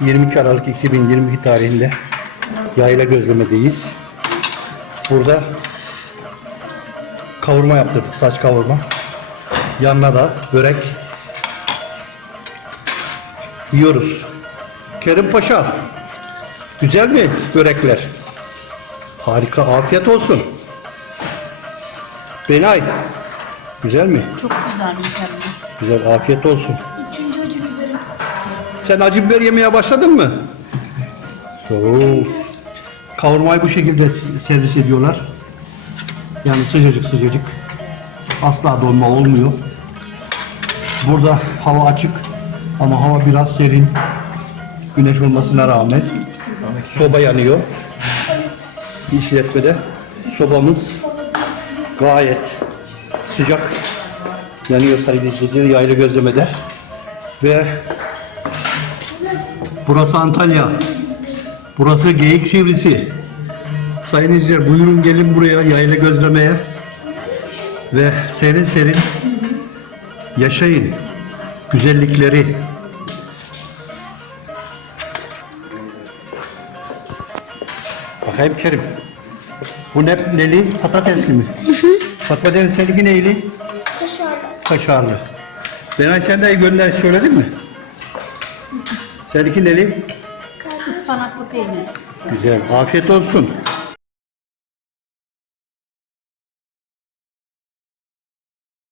22 Aralık 2022 tarihinde yayla gözlemedeyiz. Burada kavurma yaptırdık, saç kavurma. Yanına da börek yiyoruz. Kerim Paşa, güzel mi börekler? Harika, afiyet olsun. Benay, güzel mi? Çok güzel mükemmel. Güzel, afiyet olsun. Sen acı biber yemeye başladın mı? Oo. Kavurmayı bu şekilde servis ediyorlar. Yani sıcacık sıcacık. Asla donma olmuyor. Burada hava açık ama hava biraz serin. Güneş olmasına rağmen soba yanıyor. İşletmede sobamız gayet sıcak yanıyor sayın izleyiciler yaylı gözlemede ve Burası Antalya. Burası Geyik Çevresi. Sayın izleyiciler buyurun gelin buraya yayla gözlemeye. Ve serin serin yaşayın güzellikleri. Bakayım Kerim. Bu ne, neli? Patatesli mi? Fatma Deniz seninki neyli? Kaşarlı. Kaşarlı. Benay sen de gönder söyledin mi? Seninki neli? Ispanaklı peynir. Güzel. Afiyet olsun.